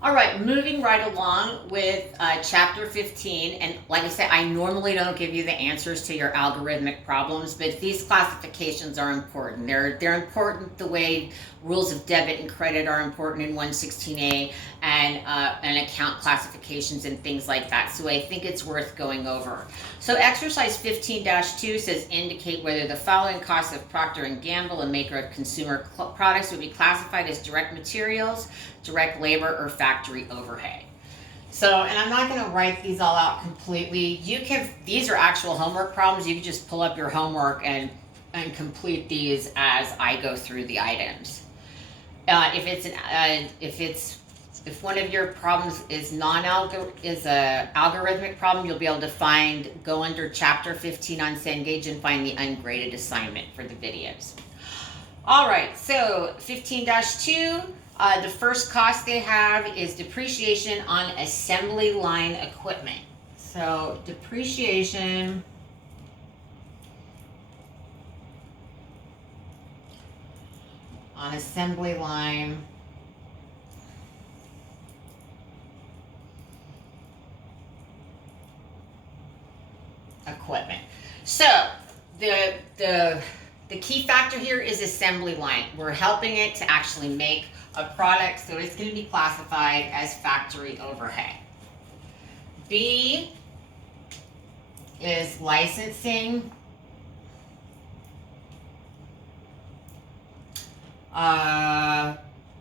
All right, moving right along with chapter 15. And like I said, I normally don't give you the answers to your algorithmic problems, but these classifications are important. They're important the way rules of debit and credit are important in 116A and account classifications and things like that. So I think it's worth going over. So exercise 15-2 says indicate whether the following costs of Procter & Gamble, a maker of consumer products, would be classified as direct materials, direct labor, or factory overhead. So, and I'm not going to write these all out completely. These are actual homework problems. You can just pull up your homework and complete these as I go through the items. If one of your problems is a algorithmic problem, you'll be able to go under chapter 15 on Cengage and find the ungraded assignment for the videos. All right, so 15-2, the first cost they have is depreciation on assembly line equipment. So depreciation on assembly line equipment. So the key factor here is assembly line. We're helping it to actually make a product, so it's going to be classified as factory overhead. B is licensing.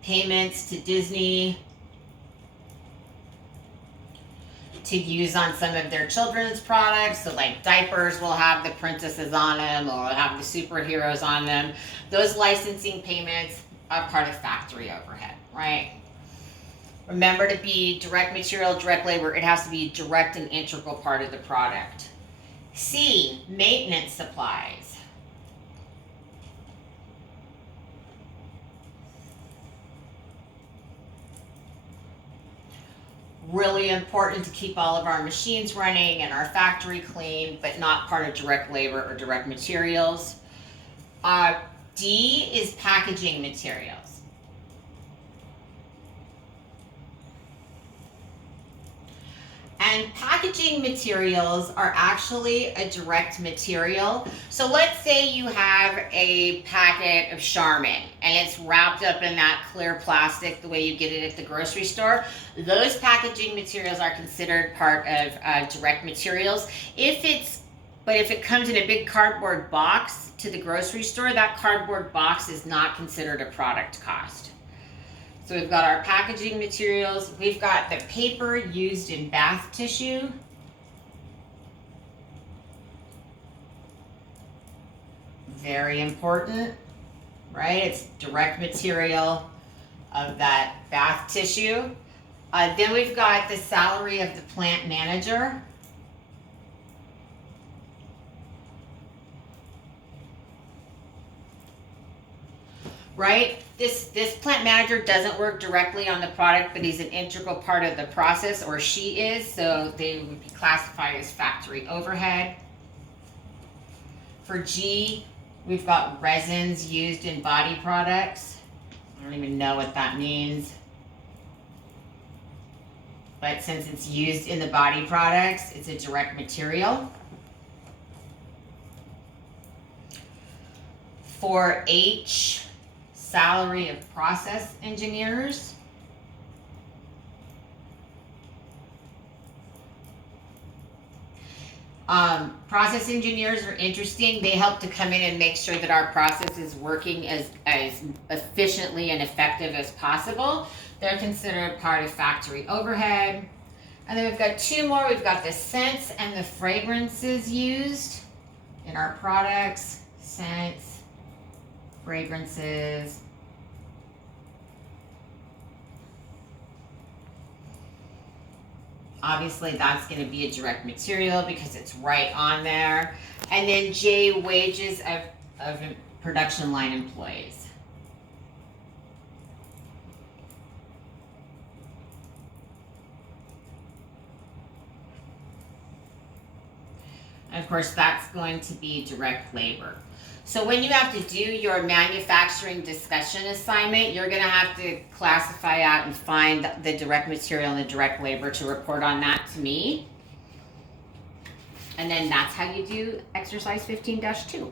Payments to Disney to use on some of their children's products. So like diapers will have the princesses on them or have the superheroes on them. Those licensing payments are part of factory overhead, right? Remember, to be direct material, direct labor, it has to be direct and integral part of the product. C, maintenance supplies. Really important to keep all of our machines running and our factory clean, but not part of direct labor or direct materials. D is packaging materials. And packaging materials are actually a direct material. So let's say you have a packet of Charmin and it's wrapped up in that clear plastic the way you get it at the grocery store. Those packaging materials are considered part of direct materials. If it comes in a big cardboard box to the grocery store, that cardboard box is not considered a product cost. So we've got our packaging materials. We've got the paper used in bath tissue. Very important, right? It's direct material of that bath tissue. Then we've got the salary of the plant manager. Right? This plant manager doesn't work directly on the product, but he's an integral part of the process, or she is, so they would be classified as factory overhead. For G, we've got resins used in body products. I don't even know what that means. But since it's used in the body products, it's a direct material. For H, salary of process engineers. Process engineers are interesting. They help to come in and make sure that our process is working as efficiently and effective as possible. They're considered part of factory overhead. And then we've got two more. We've got the scents and the fragrances used in our products. Scents, fragrances. Obviously, that's going to be a direct material because it's right on there. And then J, wages of production line employees. And of course, that's going to be direct labor. So when you have to do your manufacturing discussion assignment, you're going to have to classify out and find the direct material and the direct labor to report on that to me. And then that's how you do exercise 15-2.